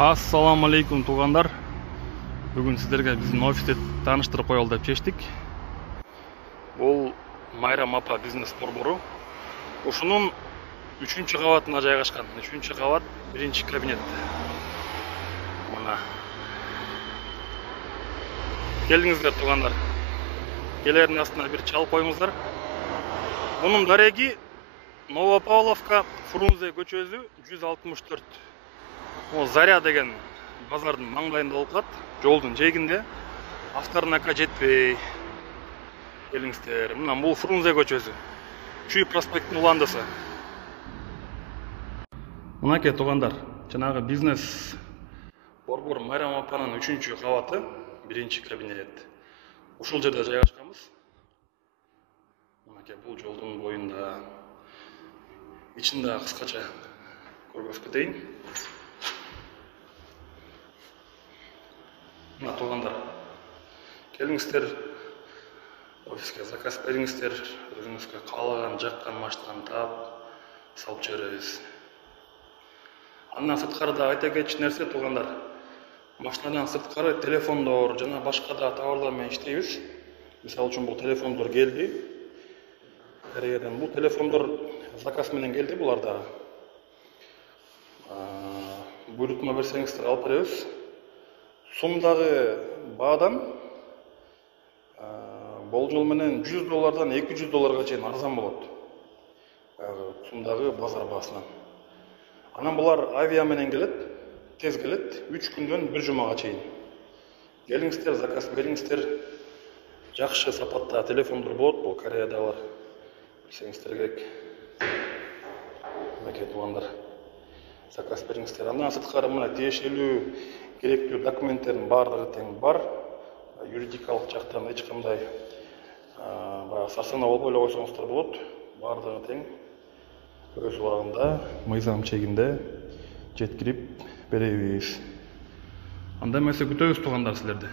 Assalamu алейкум туғандар. Бүгін сіздерге біздің офисте таныштырып қоялы деп шештік. Бұл Майрам апа бизнес борбору. Ушунун 3-чү кабатына жайгашкан. 3-чү кабат, 1-чи кабинет. Мына. Келиңиздер туғандар. Келердин астына бир чалып коюңуздар. Бунун дареги Новопавловка, Фрунзе көчөсү 164. Ол Заря деген базардың маңдайында болуп калат, жолдун жээгинде. Автарынака жетпей. Келиңиздер, мына бул Фрунзе көчөсү. Чүй проспекттин уландысы. Мынакей туугандар, жанагы бизнес борбор Майрам апанын 3-чү кабаты, 1-чи кабинет. Ушул жерде жайгашканбыз. Мынакей бул жолдун боюнда. Ичинде кыскача көргөзүп кетейин. Мына туугандар, келиңиздер, офиске заказ бериңиздер, өзүңүзгө каалаган, жаккан машинаны таап, салып жиберебиз. Андан сырткары да айта кетчү нерсе туугандар, машинадан сырткары телефондор жана башка да товарлар менен иштейбиз. Мисалы үчүн бул телефондор келди. Кореядан бул телефондор заказ менен келди буларда. Буйрутма берсеңиздер алып беребиз. Сумдагы баадан болжол менен $100 $200 чейин арзан болот. Сумдагы базар баасынан. Анан булар авиа менен келет, тез келет, 3 күндөн 1 жумага чейин. Келиңиздер, заказ бериңиздер. Жакшы сапатта телефондор болот, бул Кореяда бар. Билсеңиздер керек. Мынакей туугандар. Заказ бериңиздер. Андан сырткары мына тиешелүү керектүү документтердин баардыгы тең бар. Юридикалык жактан эч кандай сарсанаа болбой эле койсоңуздар болот. Баардыгы тең. Өз убагында мыйзам чегинде жеткирип беребиз. Анда эмесе күтөбүз туугандар силерди.